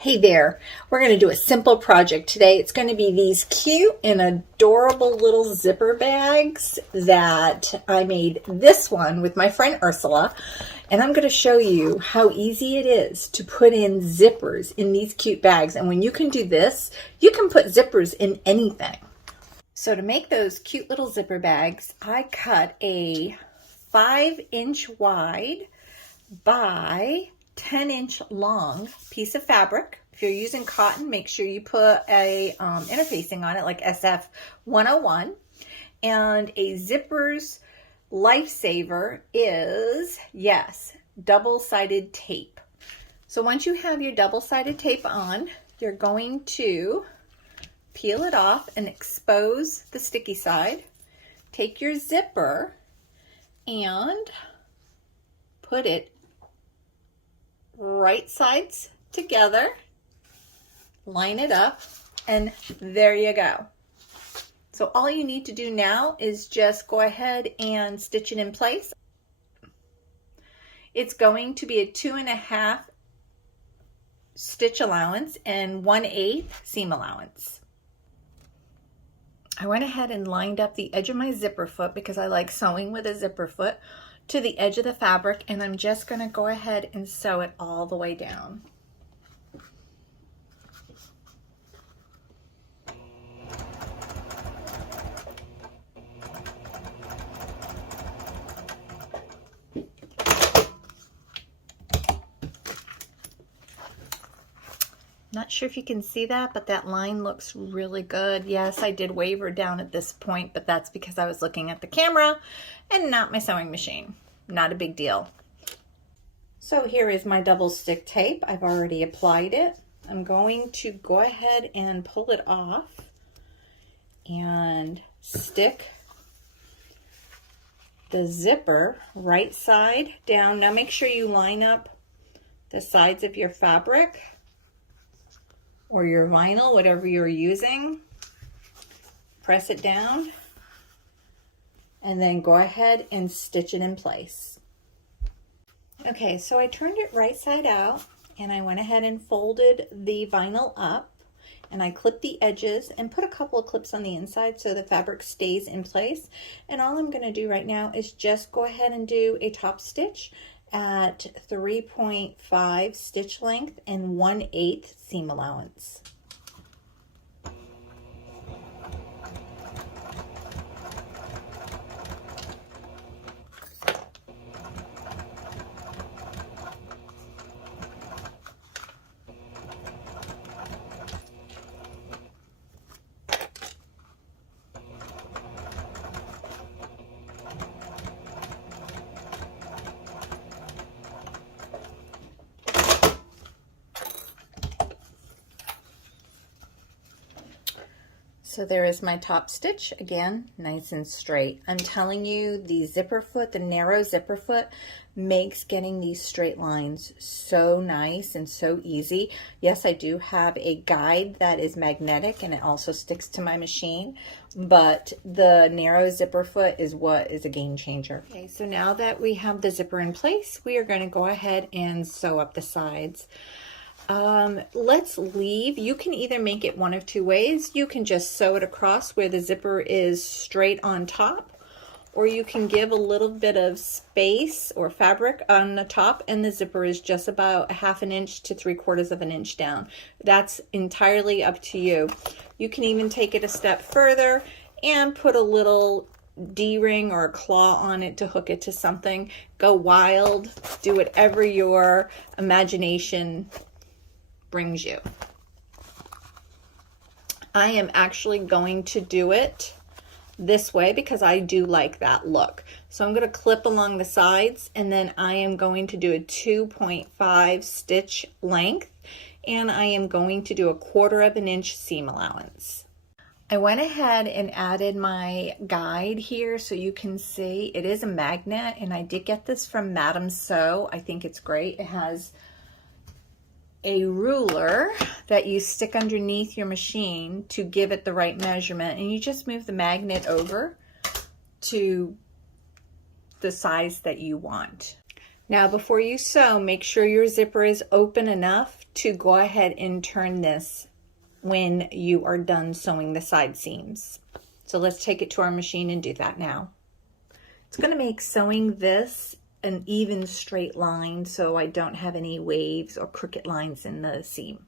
Hey there, we're going to do a simple project today. It's going to be these cute and adorable little zipper bags that I made this one with my friend Ursula. And I'm going to show you how easy it is to put in zippers in these cute bags. And when you can do this, you can put zippers in anything. So to make those cute little zipper bags, I cut a 5-inch wide by 10-inch long piece of fabric. If you're using cotton, make sure you put a interfacing on it like SF 101. And a zipper's lifesaver is, yes, double-sided tape. So once you have your double-sided tape on, you're going to peel it off and expose the sticky side. Take your zipper and put it right sides together, line it up, and there you go. So all you need to do now is just go ahead and stitch it in place. It's going to be a 2.5 stitch allowance and 1/8 seam allowance. I went ahead and lined up the edge of my zipper foot because I like sewing with a zipper foot to the edge of the fabric, and I'm just going to go ahead and sew it all the way down. Not sure if you can see that, but that line looks really good. Yes, I did waver down at this point, but that's because I was looking at the camera and not my sewing machine. Not a big deal. So here is my double stick tape. I've already applied it. I'm going to go ahead and pull it off and stick the zipper right side down. Now make sure you line up the sides of your fabric or your vinyl, whatever you're using. Press it down and then go ahead and stitch it in place. Okay, so I turned it right side out and I went ahead and folded the vinyl up and I clipped the edges and put a couple of clips on the inside so the fabric stays in place. And all I'm gonna do right now is just go ahead and do a top stitch at 3.5 stitch length and 1/8 seam allowance. So there is my top stitch, again, nice and straight. I'm telling you, the zipper foot, the narrow zipper foot, makes getting these straight lines so nice and so easy. Yes, I do have a guide that is magnetic and it also sticks to my machine, but the narrow zipper foot is what is a game changer. Okay, so now that we have the zipper in place, we are going to go ahead and sew up the sides. Let's leave. You can either make it one of two ways. You can just sew it across where the zipper is straight on top, or you can give a little bit of space or fabric on the top and the zipper is just about 1/2 inch to 3/4 inch down. That's entirely up to you. You can even take it a step further and put a little D-ring or a claw on it to hook it to something. Go wild. Do whatever your imagination brings you. I am actually going to do it this way because I do like that look. So I'm going to clip along the sides and then I am going to do a 2.5 stitch length and I am going to do a 1/4 inch seam allowance. I went ahead and added my guide here so you can see it is a magnet, and I did get this from Madame Sew. I think it's great. It has a ruler that you stick underneath your machine to give it the right measurement, and you just move the magnet over to the size that you want. Now before you sew, make sure your zipper is open enough to go ahead and turn this when you are done sewing the side seams. So let's take it to our machine and do that now. It's going to make sewing this an even straight line so I don't have any waves or crooked lines in the seam.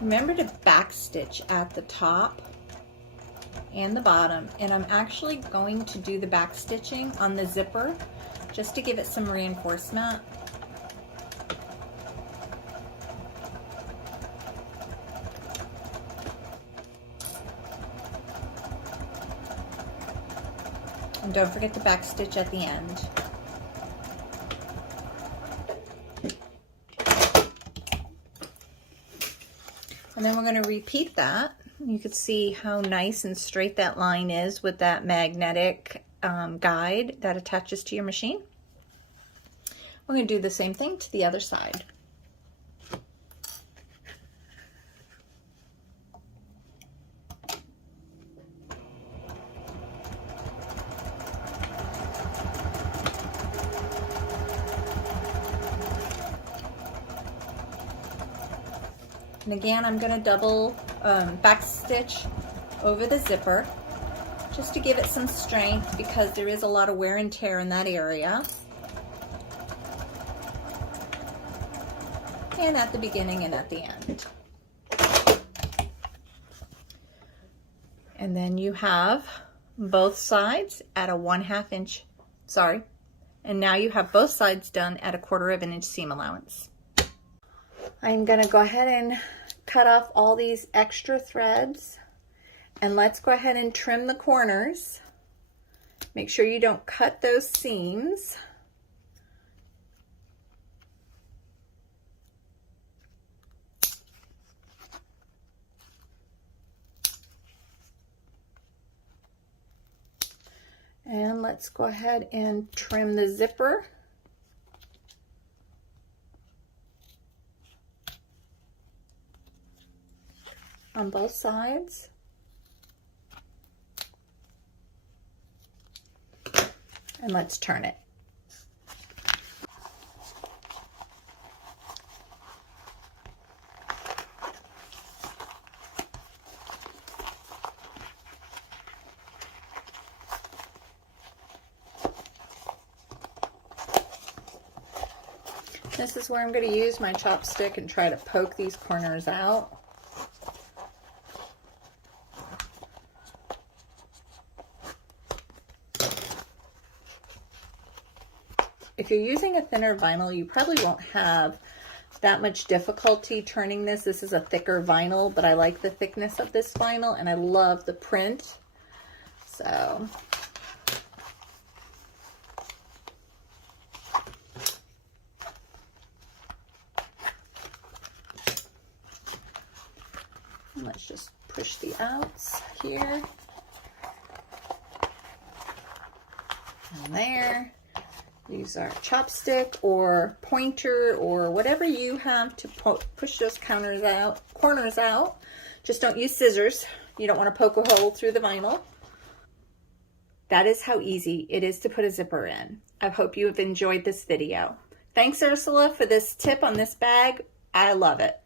Remember to back stitch at the top and the bottom, and I'm actually going to do the back stitching on the zipper just to give it some reinforcement. And don't forget to back stitch at the end. And then we're going to repeat that. You can see how nice and straight that line is with that magnetic guide that attaches to your machine. We're going to do the same thing to the other side. And again, I'm going to double back stitch over the zipper just to give it some strength because there is a lot of wear and tear in that area. And at the beginning and at the end. And then you have both sides at a 1/2 inch, and now you have both sides done at a 1/4 inch seam allowance. I'm gonna go ahead and cut off all these extra threads, and let's go ahead and trim the corners. Make sure you don't cut those seams. And let's go ahead and trim the zipper. On both sides. And let's turn it. This is where I'm going to use my chopstick and try to poke these corners out. If you're using a thinner vinyl, you probably won't have that much difficulty turning this. This is a thicker vinyl, but I like the thickness of this vinyl and I love the print. So let's just push the outs here and there. Use our chopstick or pointer or whatever you have to push those corners out. Just don't use scissors. You don't want to poke a hole through the vinyl. That is how easy it is to put a zipper in. I hope you have enjoyed this video. Thanks, Ursula, for this tip on this bag. I love it.